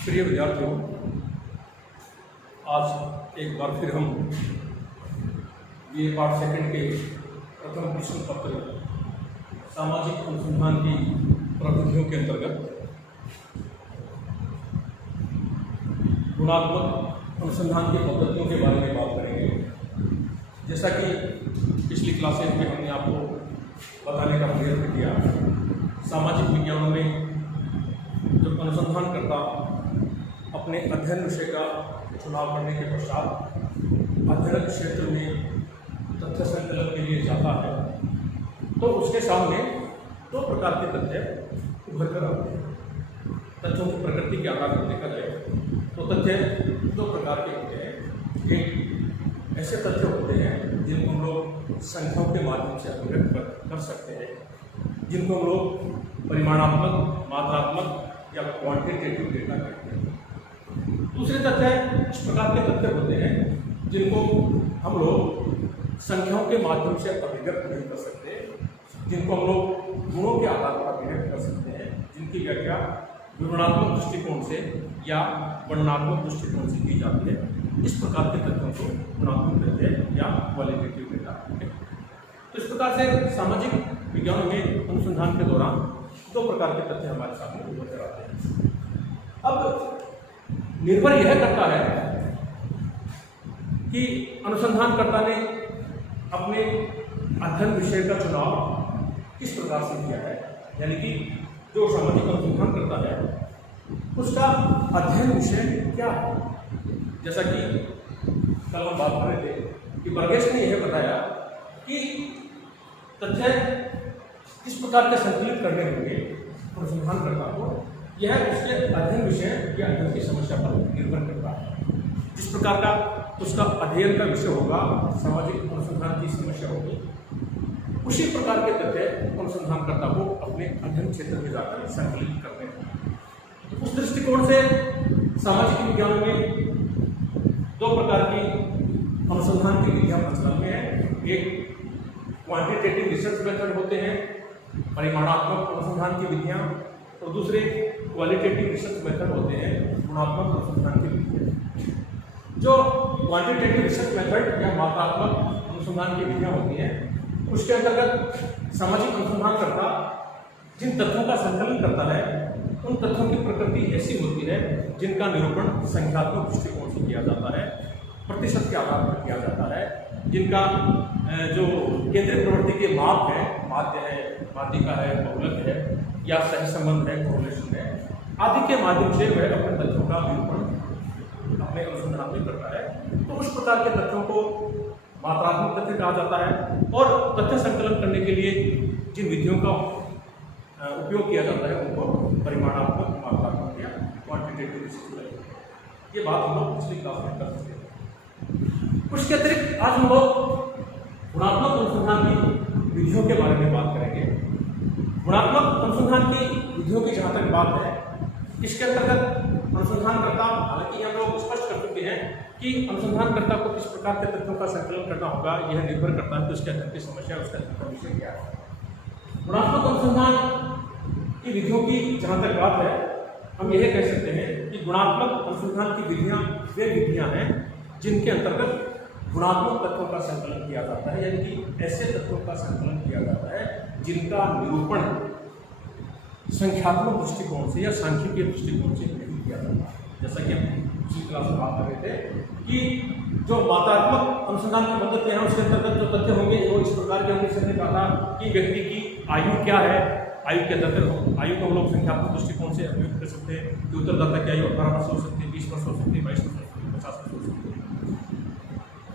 प्रिय विद्यार्थियों, आज एक बार फिर हम ये पार्ट सेकंड के प्रथम प्रश्न पत्र सामाजिक अनुसंधान की प्रविधियों के अंतर्गत गुणात्मक अनुसंधान की पद्धतियों के बारे में बात करेंगे। जैसा कि पिछली क्लासेज में हमने आपको बताने का प्रयत्न किया, सामाजिक विज्ञानों में जब अनुसंधानकर्ता अपने अध्ययन विषय का चुनाव करने के पश्चात अध्ययन क्षेत्र में तथ्य संकलन के लिए जाता है तो उसके सामने दो प्रकार के तथ्य उभर कर आते हैं। तथ्यों की प्रकृति के आधार पर देखा जाए तो तथ्य दो प्रकार के होते हैं। एक ऐसे तथ्य होते हैं जिनको हम लोग संख्याओं के माध्यम से अभिव्यक्त कर सकते हैं, जिनको हम लोग परिमाणात्मक, मात्रात्मक या क्वांटिटेटिव डेटा कहते हैं। दूसरे तथ्य इस प्रकार के तथ्य होते हैं जिनको हम लोग संख्याओं के माध्यम से अभिव्यक्त नहीं कर सकते, जिनको हम लोग गुणों के आधार पर अभिव्यक्त कर सकते हैं, जिनकी व्याख्या विवरणात्मक दृष्टिकोण से या वर्णनात्मक दृष्टिकोण से की जाती है। इस प्रकार के तथ्यों को गुणात्मक तथ्य या क्वालिटेटिव डेटा कहते हैं। तो इस प्रकार से सामाजिक विज्ञानों में अनुसंधान के दौरान दो प्रकार के तथ्य हमारे सामने उभर कर आते हैं। अब निर्भर यह करता है कि अनुसंधानकर्ता ने अपने अध्ययन विषय का चुनाव किस प्रकार से किया है, यानी कि जो सामाजिक अनुसंधान करता है उसका अध्ययन विषय क्या है। जैसा कि कल हम बात कर रहे थे कि बर्गेस ने यह बताया कि तथ्य किस प्रकार के संकलित करने होंगे अनुसंधानकर्ता को, यह उसके अध्ययन विषय या अध्ययन की समस्या पर निर्भर करता है। जिस प्रकार का उसका अध्ययन का विषय होगा, सामाजिक अनुसंधान की समस्या होगी, उसी प्रकार के तथ्य अनुसंधानकर्ता को अपने अध्ययन क्षेत्र में जाकर संकलित करने हैं। उस दृष्टिकोण से सामाजिक विज्ञान में दो प्रकार की अनुसंधान की विधियां प्रचलन में है। एक क्वांटिटेटिव रिसर्च मेथड होते हैं, परिमाणात्मक अनुसंधान की विधियां, और दूसरे क्वालिटेटिव रिसर्च मेथड होते हैं, गुणात्मक अनुसंधान की विधियां। जो क्वांटिटेटिव रिसर्च मेथड या मात्रात्मक अनुसंधान की विधियां होती हैं, उसके अंतर्गत सामाजिक अनुसंधानकर्ता जिन तथ्यों का संकलन करता है उन तथ्यों की प्रकृति ऐसी होती है जिनका निरूपण संख्यात्मक दृष्टिकोण से किया जाता है, प्रतिशत के आधार पर किया जाता है, जिनका जो केंद्रीय प्रवृत्ति के माप है, माध्य है, माध्यिका है, बहुलक है या सही संबंध है, कोरिलेशन है आदि के माध्यम से वह अपने तथ्यों का निरूपण अपने अनुसंधान में करता है। तो उस प्रकार के तथ्यों को मात्रात्मक तथ्य कहा जाता है। और तथ्य संकलन करने के लिए जिन विधियों का उपयोग किया जाता है उनको परिमाणात्मक, मात्रात्मक या क्वांटिटेटिव रिसर्च। ये बात हम लोग पिछली क्लास में कर चुके हैं। उसके अतिरिक्त आज हम लोग गुणात्मक अनुसंधान की विधियों के बारे में बात करेंगे। गुणात्मक अनुसंधान की विधियों की जहाँ तक बात है, इसके अंतर्गत अनुसंधानकर्ता, हालांकि हम लोग स्पष्ट कर चुके हैं कि अनुसंधानकर्ता को किस प्रकार के तथ्यों का संकलन करना होगा, यह निर्भर करता है कि उसके अध्ययन की समस्या, उसका अध्ययन का विषय क्या है। गुणात्मक अनुसंधान की विधियों की जहाँ तक बात है, हम यह कह सकते हैं कि गुणात्मक अनुसंधान की विधियाँ वे विधियाँ हैं जिनके अंतर्गत गुणात्मक तत्वों का संकलन किया जाता है, यानी कि ऐसे तत्वों का संकलन किया जाता है जिनका निरूपण संख्यात्मक दृष्टिकोण से या सांख्यिकीय दृष्टिकोण से नहीं किया जाता। जैसा कि हम पिछली क्लास में बात कर रहे थे कि जो मात्रात्मक अनुसंधान की पद्धति है उसके अंतर्गत जो तथ्य होंगे वो इस प्रकार के होंगे। हमने कहा था कि व्यक्ति की आयु क्या है, आयु के अंतर्गत आयु को हम लोग संख्यात्मक दृष्टिकोण से अभिव्यक्त कर सकते हैं कि उत्तरदाता की आयु 18 वर्ष हो सकती है, 20 वर्ष हो सकती है, 22 वर्ष हो सकती है, 50 वर्ष हो सकती है।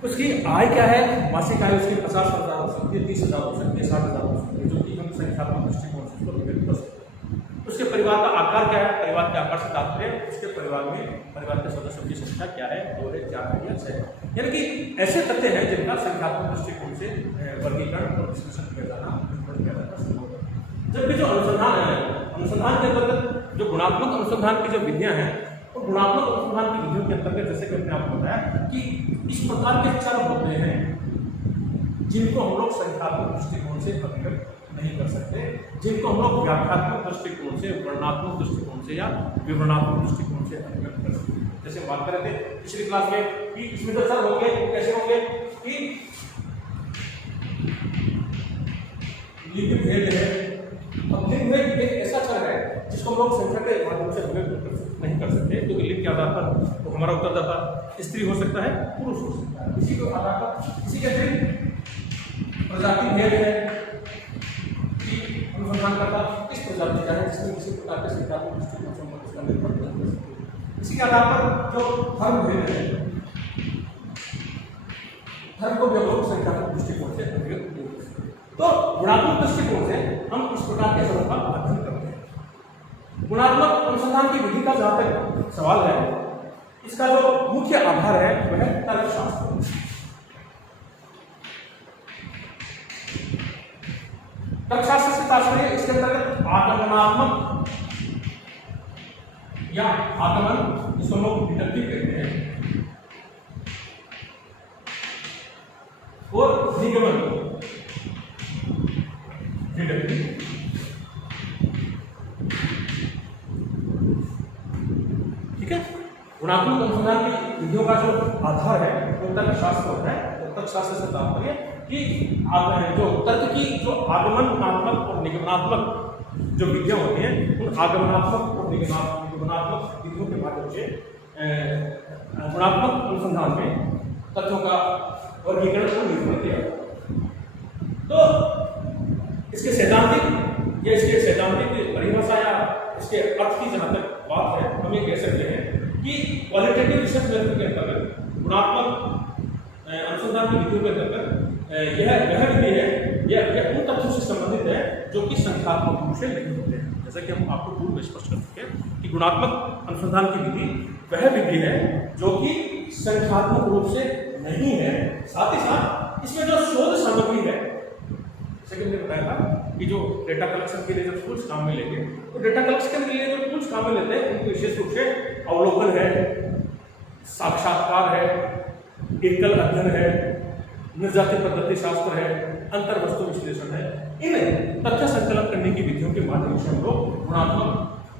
उसकी आय क्या है, मासिक आय उसकी 50,000 हो सकती है, 30,000 हो सकती है, 60,000 हो सकती है, जो कि हम संख्यात्मक दृष्टिकोण से उसको अभिव्यक्त कर सकते हैं। उसके परिवार का आकार क्या है, परिवार के आकार से तात्पर्य उसके परिवार में परिवार के सदस्यों की संख्या क्या है, 2 है, 4 है या 6 है। यानी कि ऐसे तथ्य हैं जिनका संख्यात्मक दृष्टिकोण से वर्गीकरण और विश्लेषण किया जाना संभव है। जबकि जो अनुसंधान के अंतर्गत जो गुणात्मक अनुसंधान की जो विधियां हैं, तो गुणात्मक अनुसंधान की विधियों के अंतर्गत जैसे कि मैंने आपको बताया कि इस प्रकार के चर होते हैं जिनको हम लोग संख्यात्मक दृष्टिकोण से अभिव्यक्त नहीं कर सकते, जिनको हम लोग व्याख्यात्मक दृष्टिकोण से, वर्णनात्मक दृष्टिकोण से या विवरणात्मक दृष्टिकोण से अध्ययन कर सकते हैं। जैसे हम बात कर रहे थे पिछली क्लास में कि इसमें तो सर होंगे, कैसे होंगे कि लिंग भेद है। अब लिंग भेद एक ऐसा चर है जिसको हम लोग संख्या के माध्यम से भेद नहीं कर सकते, क्योंकि लिंग के आधार पर तो हमारा उत्तरदाता स्त्री हो सकता है, पुरुष हो सकता है। इसी के आधार पर इसी के अतिरिक्त प्रजाति भेद है कि अनुसंधान करता किस प्रजाति का है, जिसमें किसी प्रकार के संख्यात्मक दृष्टिकोण से हम उसका निर्भर नहीं कर सकते। इसी के आधार पर जो धर्म भेद है, धर्म को भी हम लोग संख्यात्मक दृष्टिकोण से अध्ययन नहीं कर सकते। तो गुणात्मक दृष्टिकोण से हम इस प्रकार के शब्दों का अध्ययन करते हैं। गुणात्मक अनुसंधान की विधि का जहां तक सवाल है, इसका जो मुख्य आधार है वह है तर्कशास्त्र। तर्कशास्त्र से तात्पर्य इसके अंतर्गत आगमनात्मक या आगमन, जिसको लोग डिडक्टिव कहते हैं, और निगमन डिडक्टिव। ठीक है, गुणात्मक अनुसंधान की विधियों का जो आधार है वो तर्कशास्त्र होता है। तो तर्कशास्त्र से तात्पर्य कि जो तर्क की जो आगमनात्मक और निगमनात्मक जो विधियां होती हैं, उन आगमनात्मक और निगमनात्मक विधियों के माध्यम से गुणात्मक अनुसंधान में तथ्यों का वर्गीकरण को निर्धारित किया जाता है। तो इसके सैद्धांतिक या इसके सैद्धांतिक परिभाषा या इसके अर्थ की जहां तक बात है, हम ये कह सकते हैं कि क्वालिटेटिव रिसर्च मेथड के अंतर्गत गुणात्मक अनुसंधान की विधियों के अंतर्गत यह वह विधि है, यह उन तथ्यों से संबंधित है जो कि संख्यात्मक रूप से नहीं होते हैं। जैसा कि हम आपको पूर्व में स्पष्ट कर चुके हैं कि गुणात्मक अनुसंधान की विधि वह विधि है जो कि संख्यात्मक रूप से नहीं है। साथ ही साथ इसमें जो शोध सामग्री है, जैसे कि मैंने बताया था कि जो डेटा कलेक्शन के लिए जो टूल्स काम में लेंगे, तो डेटा कलेक्शन के लिए जो टूल्स काम में लेते हैं उनकी विशेष रूप से अवलोकन है, साक्षात्कार है, एकल अध्ययन है, निर्जाति पद्धति शास्त्र है, अंतर वस्तु विश्लेषण है। इन तथ्य संकलन करने की विधियों के माध्यम से हम लोग गुणात्मक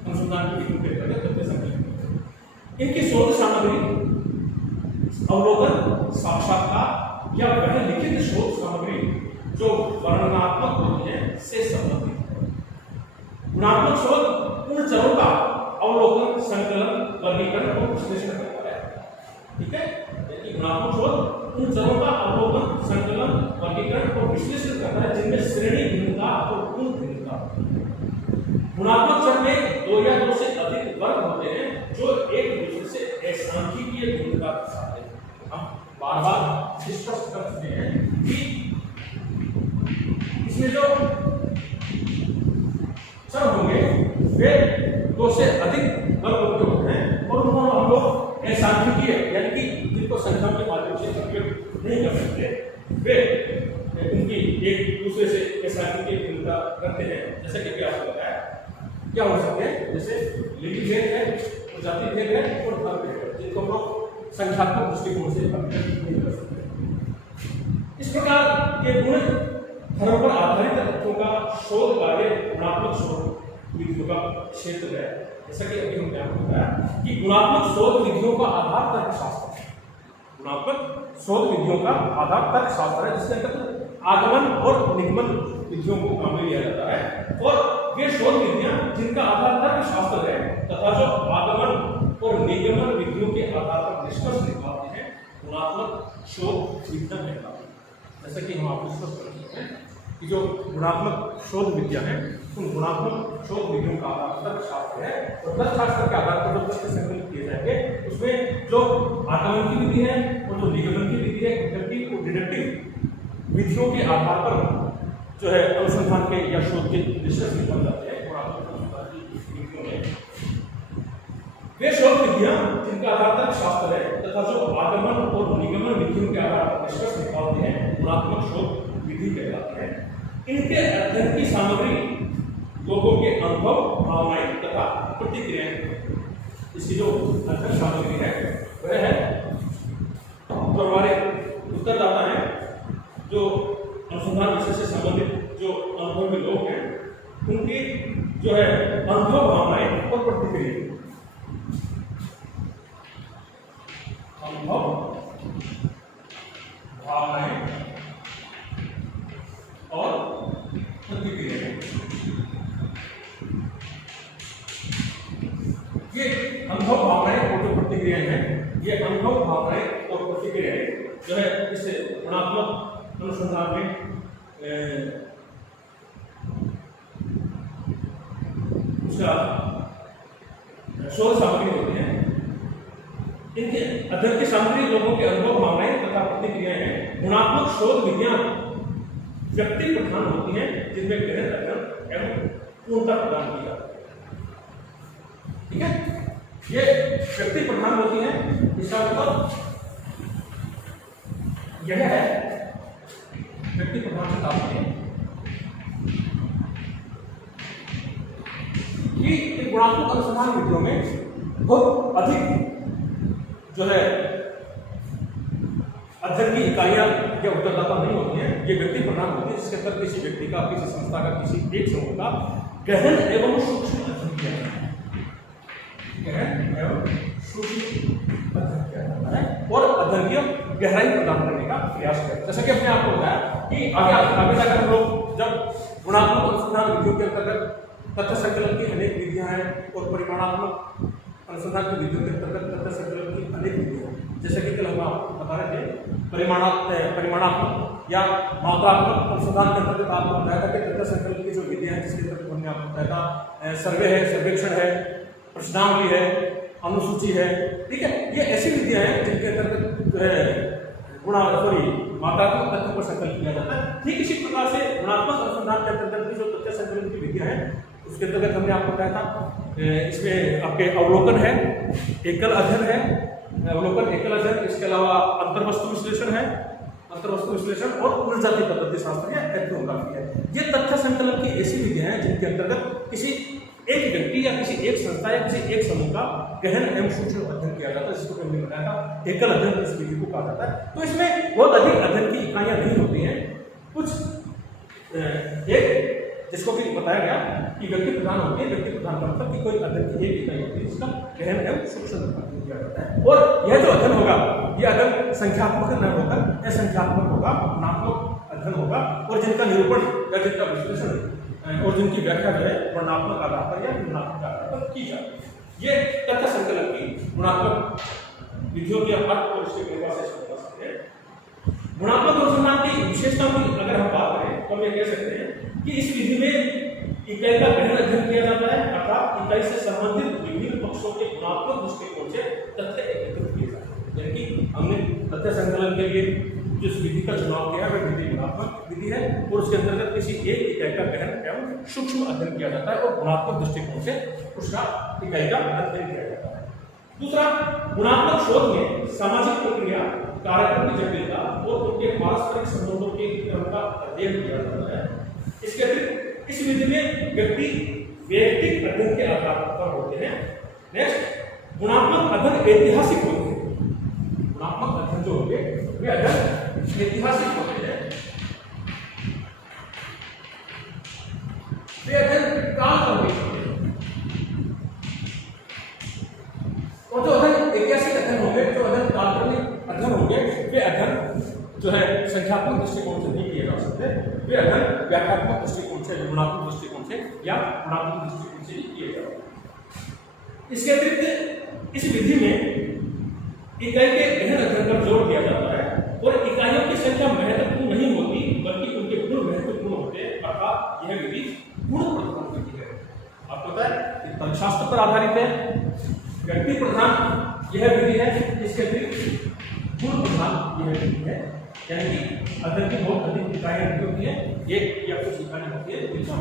अनुसंधान की विधियों के तहत तथ्य संकलन करते हैं। इनकी शोध सामग्री अवलोकन, साक्षात्कार या वह लिखित शोध सामग्री जो वर्णनात्मक होती है से संबंधित है। गुणात्मक शोध उन चरों का अवलोकन, संकलन, वर्गीकरण और विश्लेषण करता है। ठीक है, गुणात्मक शोध उन चरों का अवलोकन, संकलन, वर्गीकरण और विश्लेषण करता है जिनमें श्रेणी भिन्नता और गुण भिन्नता। गुणात्मक चर में दो या दो से अधिक वर्ग होते हैं जो एक दूसरे से असांख्यिकीय भिन्नता दर्शाते हैं। हम बार बार स्पष्ट कर चुके हैं कि इसमें जो चर होंगे वे दो से अधिक वर्ग के होते हैं और उन्होंने हम लोग असांख्यिकीय यानी कि जिनको संख्या के माध्यम से अभिव्यक्त नहीं कर सकते, वे उनकी एक दूसरे से असांख्यिकीय भिन्नता करते हैं। जैसे कि आपको बताया क्या हो सकते हैं, जैसे लिंग भेद है, प्रजाति भेद है और धर्म भेद है, जिनको हम लोग संख्यात्मक दृष्टिकोण से अभिव्यक्त नहीं कर सकते। इस प्रकार के गुण धर्म पर आधारित तथ्यों का शोध कार्य गुणात्मक शोध विधियों का क्षेत्र है। जैसा कि अभी हमने आपको बताया कि गुणात्मक शोध विधियों का आधार तर्कशास्त्र है। गुणात्मक शोध विधियों का आधार तर्कशास्त्र है, जिसके अंतर्गत आगमन और निगमन विधियों को काम में लिया जाता है। और ये शोध विधियां जिनका आधार तर्कशास्त्र है तथा जो आगमन और निगमन विधियों के आधार पर निष्कर्ष निकालते हैं, गुणात्मक शोध विधियां कहलाती हैं। जैसा कि हम आपको स्पष्ट कर चुके हैं कि जो गुणात्मक शोध विधियां हैं, उन गुणात्मक शोध विधियों का आधार तर्कशास्त्र है और तर्कशास्त्र के आधार पर जो तथ्य संकलित किए जाएंगे उसमें जो आगमन की विधि है और जो निगमन की विधि है, इंडक्टिव और डिडक्टिव विधियों के आधार पर जो है अनुसंधान के या शोध के निष्कर्ष निकल जाते हैं। गुणात्मक अनुसंधान की विधियों में वे शोध विधियां जिनका आधार तर्कशास्त्र है तथा जो आगमन और निगमन विधियों के आधार पर निष्कर्ष निकालते हैं, गुणात्मक शोध विधि कहलाते हैं। इनके अध्ययन की सामग्री लोगों के अनुभव, भावनाएं तथा प्रतिक्रियाएं, इसकी जो अध्ययन सामग्री है वह है तो हमारे उत्तरदाता हैं जो अनुसंधान विषय से संबंधित जो अनुभवी लोग अनुभव भावनाएं और जो प्रतिक्रियाएं हैं, ये अनुभव भावनाएं और प्रतिक्रियाएं जो है इस गुणात्मक अनुसंधान में उसका शोध सामग्री होती है। इनके अध्ययन की सामग्री लोगों के अनुभव भावनाएं तथा प्रतिक्रियाएं हैं। गुणात्मक शोध विज्ञान व्यक्ति प्रधान होती है जिनमें गहन अध्ययन एवं पूर्णता प्रदान की जाती है। ठीक है, ये व्यक्ति प्रधान होती है, इसका मतलब यह है व्यक्ति प्रधान से तात्पर्य कि गुणात्मक अनुसंधान विधियों में बहुत अधिक जो है अध्ययन की इकाइयां या उत्तरदाता नहीं होती हैं, ये व्यक्ति प्रधान होती है जिसके अंदर किसी व्यक्ति का, किसी संस्था का, किसी एक समूह का गहन एवं सूक्ष्म अध्ययन किया जाता है। गहन एवं सूक्ष्म अध्ययन किया जाता है और अध्ययन की गहराई प्रदान करने का प्रयास करते हैं। जैसा कि अपने आपको बताया कि आगे जाकर हम लोग जब गुणात्मक अनुसंधान विधियों के अंतर्गत तथ्य संकलन की अनेक विधियां हैं और परिमाणात्मक अनुसंधान की विधियों के अंतर्गत तथ्य संकलन की अनेक विधियां हैं, जैसे कि कल हम आपको बता रहे थे परिमाणात्मक या मात्रात्मक अनुसंधान के अंतर्गत आपको बताया था कि तथ्य संकलन की जो विधियां हैं जिसके अंतर्गत हमने आपको बताया था सर्वे है, सर्वेक्षण है, प्रश्नावली है, अनुसूची है। ठीक है, ये ऐसी विधियां हैं जिनके अंतर्गत जो है मात्रात्मक तथ्यों पर संकलन किया जाता है। ठीक इसी प्रकार से गुणात्मक अनुसंधान के अंतर्गत भी जो तथ्य संकलन की विधियां हैं उसके अंतर्गत हमने आपको बताया था इसमें आपके अवलोकन है, एकल अध्ययन है, अवलोकन एकल अध्ययन, इसके अलावा अंतर्वस्तु विश्लेषण है, अंतर्वस्तु विश्लेषण और पुनर्जाति पद्धति शास्त्र है, एथनोग्राफी है। ये तथ्य संकलन की ऐसी विधियां हैं जिनके अंतर्गत किसी एक व्यक्ति या किसी एक संस्था या किसी एक समूह का गहन एवं सूक्ष्म अध्ययन किया जाता है, जिसको हमने बताया था एकल अध्ययन इस विधि को कहा जाता है। तो इसमें बहुत अधिक अध्ययन की इकाइयां नहीं होती हैं, कुछ एक जिसको भी बताया गया कि व्यक्ति प्रधान होती है। व्यक्ति प्रधान का मतलब कि कोई अध्ययन की एक इकाई होती है जिसका गहन एवं सूक्ष्म अध्ययन किया जाता है। और यह जो अध्ययन होगा यह अध्ययन संख्यात्मक न होकर असंख्यात्मक होगा, गुणात्मक अध्ययन होगा और जिनका निरूपण या जिनका विश्लेषण और जिनकी व्याख्या जो है वर्णनात्मक आधार पर या गुणात्मक आधार पर की जाती है। ये तथ्य संकलन की गुणात्मक विधियों के अर्थ और इसके कृपा से समझ सकते हैं। गुणात्मक अनुसंधान की विशेषता की अगर हम बात करें तो हम ये कह सकते हैं कि इस विधि में इकाई का गहन अध्ययन किया जाता है, अर्थात इकाई से संबंधित विभिन्न पक्षों के गुणात्मक दृष्टिकोण से तथ्य एकत्रित किए जाते हैं। यानी कि हमने तथ्य संकलन के लिए जिस विधि का चुनाव किया है वह विधि गुणात्मक विधि है और उसके अंतर्गत किसी एक इकाई का गहन एवं सूक्ष्म अध्ययन किया जाता है और गुणात्मक दृष्टिकोण से उसका इकाई का अध्ययन किया जाता है। दूसरा, गुणात्मक शोध में सामाजिक प्रक्रिया, कार्यक्रम की जटिलता और उनके पारस्परिक संबंधों के क्रम का अध्ययन किया जाता है। इसके अतिरिक्त इस विधि में व्यक्ति वैयक्तिक अध्ययन के आधार पर होते हैं। नेक्स्ट, गुणात्मक अध्ययन ऐतिहासिक होते हैं। गुणात्मक अध्ययन जो होंगे वे अध्ययन ऐतिहासिक होते हैं, वे अध्ययन काल होते हैं। और जो अध्ययन ऐतिहासिक अध्ययन होंगे, जो अध्ययन काल्पनिक अध्ययन होंगे, वे अध्ययन जो है संख्यात्मक दृष्टिकोण से नहीं किए जा सकते, वे अध्ययन व्याख्यात्मक दृष्टिकोण से, गुणात्मक दृष्टिकोण से या गुणात्मक दृष्टिकोण से किए जाते। इसके अतिरिक्त इस विधि में इकाई के गहन अध्ययन पर जोर दिया जाता है और इकाइयों की संख्या महत्वपूर्ण नहीं होती बल्कि उनके गुण महत्वपूर्ण होते हैं, अर्थात यह विधि गुण प्रधान विधि है। आपको पता है तर्कशास्त्र पर आधारित है, व्यक्ति प्रधान यह विधि है, इसके अतिरिक्त गुण प्रधान यह विधि है। यानी कि अध्ययन की बहुत अधिक इकाइयां नहीं होती है, एक या कुछ इकाइयां होती है जिनका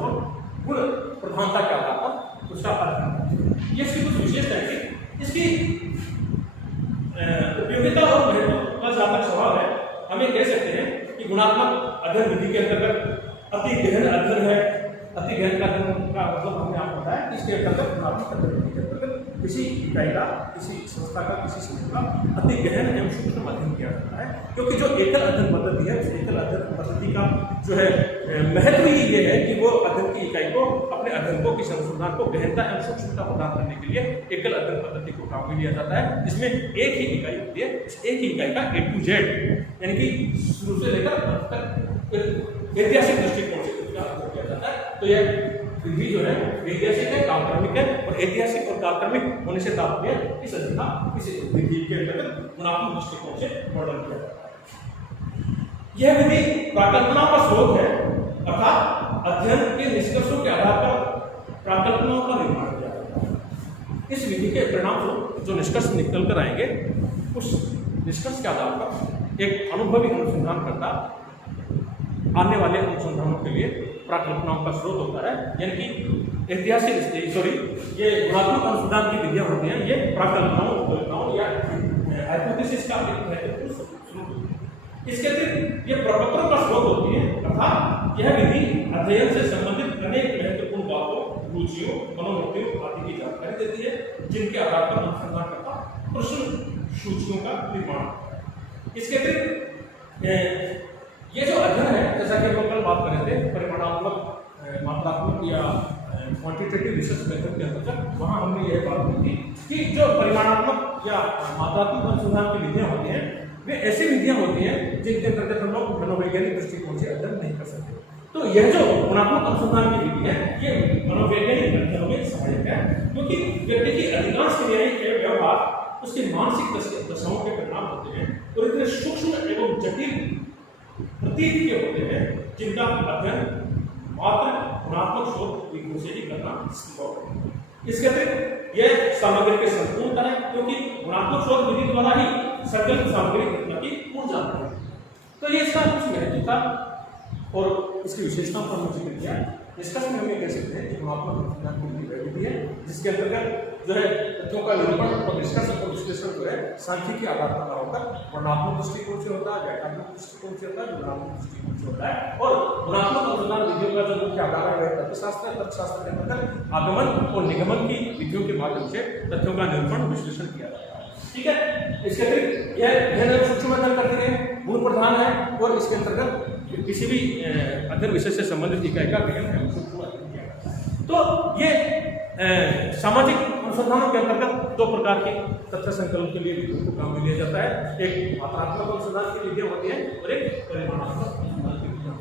गुण प्रधानता के आधार पर उसका अध्ययन। ये इसकी कुछ विशेषता है कि इसकी उपयोगिता और महत्व का जहां तक सवाल है, हम ये कह सकते हैं कि गुणात्मक अध्ययन विधि के अंतर्गत अति गहन अध्ययन है। अति गहन का अध्ययन का मतलब हमने आपको बताया कि इसके अंतर्गत गुणात्मक अध्ययन विधि के अंतर्गत किसी इकाई का, किसी संस्था का, किसी समूह का अति गहन एवं सूक्ष्म अध्ययन किया जाता है। क्योंकि जो एकल अध्ययन पद्धति है, उस एकल अध्ययन पद्धति का जो है महत्व ही ये है कि वो अध्ययन की इकाई को, अपने अध्ययन को, किसी अनुसंधान को गहनता एवं सूक्ष्मता प्रदान करने के लिए एकल अध्ययन पद्धति को काम में लिया जाता है, जिसमें एक ही इकाई होती है। इस एक ही इकाई का A to Z यानी कि शुरू से लेकर अंत तक ऐतिहासिक दृष्टिकोण से अध्ययन किया जाता है। तो यह विधि जो है ऐतिहासिक है, कालक्रमिक है, और ऐतिहासिक और कालक्रमिक होने से तात्पर्य इस अधिकार इस विधि के अंतर्गत गुणात्मक दृष्टिकोण से वर्णन किया जाता है। यह विधि प्राकल्पनाओं का स्रोत है, अर्थात अध्ययन के निष्कर्षों के आधार पर प्राकल्पनाओं का निर्माण किया जाता है। इस विधि के परिणाम जो निष्कर्ष निकल कर आएंगे, उस निष्कर्ष के आधार पर एक अनुभवी अनुसंधानकर्ता आने वाले अनुसंधानों के लिए प्राकल्पनाओं का स्रोत होता है। यानी कि ऐतिहासिक ये गुणात्मक अनुसंधान की विधियां होती हैं, ये प्राकल्पनाओं या हाइपोथेसिस का एक महत्वपूर्ण स्रोत होती है। इसके अतिरिक्त ये प्रपत्रों का स्रोत होती है, अर्थात यह विधि अध्ययन से संबंधित अनेक महत्वपूर्ण बातों, रुचियों, मनोवृत्तियों आदि की जानकारी देती है, जिनके आधार पर अनुसंधानकर्ता प्रश्न सूचियों का निर्माण करता है। इसके अतिरिक्त ये जो अध्ययन है, जैसा कि हम कल बात कर रहे थे, परिमाणात्मक, मात्रात्मक या क्वांटिटेटिव रिसर्च मेथड के अंतर्गत, वहाँ हमने यह बात की थी कि जो परिमाणात्मक या मात्रात्मक अनुसंधान की विधियां होती हैं, वे ऐसी विधियां होती हैं जिनके अंतर्गत हम लोग मनोवैज्ञानिक दृष्टिकोण से अध्ययन नहीं कर सकते। तो यह जो गुणात्मक अनुसंधान की विधि है, ये मनोवैज्ञानिक अध्ययनों में सहायक है, क्योंकि व्यक्ति की अधिकांश क्रियाएं एवं व्यवहार उसके मानसिक दशाओं के परिणाम होते हैं और इतने सूक्ष्म एवं जटिल प्रतीक के होते हैं, जिनका अध्ययन मात्र गुणात्मक शोध विधियों से ही करना संभव है। इसके अतिरिक्त यह सामग्री के संपूर्णता है, क्योंकि गुणात्मक शोध विधि द्वारा ही संकलित सामग्री घटना की पूर्ण जानकारी है। तो ये इसका कुछ महत्व था और इसकी विशेषताओं पर हमने जिक्र किया। निष्कर्ष में हम ये कह सकते हैं कि गुणात्मक अनुसंधान की विधि है, जिसके अंतर्गत जो है तथ्यों का निरूपण और निष्कर्ष और विश्लेषण जो है सांख्यिकी आधार पर ना होकर वर्णनात्मक दृष्टिकोण से होता है, व्याख्यात्मक दृष्टिकोण से होता है, गुणात्मक दृष्टिकोण से होता है। और गुणात्मक अनुसंधान विधियों का जो मुख्य आधार है वह तथ्यशास्त्र है। तथ्यशास्त्र के अंतर्गत आगमन और निगमन की विधियों के माध्यम से तथ्यों का निरूपण विश्लेषण किया जाता है। ठीक है, इसके अतिरिक्त यह सूक्ष्म अध्ययन करते हैं, मूल प्रधान है, और इसके अंतर्गत किसी भी अध्ययन विषय से संबंधित इकाई का अध्ययन है सूक्ष्म अध्ययन किया जाता है। तो ये सामाजिक अनुसंधानों के अंतर्गत दो प्रकार की तथ्य संकलन के लिए विधियों को काम में लिया जाता है। एक मात्रात्मक अनुसंधान की विधियां होती है और एक परिमाणात्मक अनुसंधान की विधियां,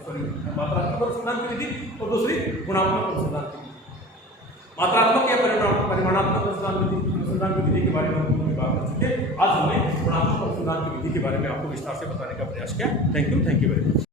मात्रात्मक अनुसंधान की विधि और दूसरी गुणात्मक अनुसंधान की विधि। मात्रात्मक या परिमाणात्मक अनुसंधान की विधि के बारे में हम बात कर चुके। आज हमने गुणात्मक अनुसंधान की विधि के बारे में आपको विस्तार से बताने का प्रयास किया। Thank you very much.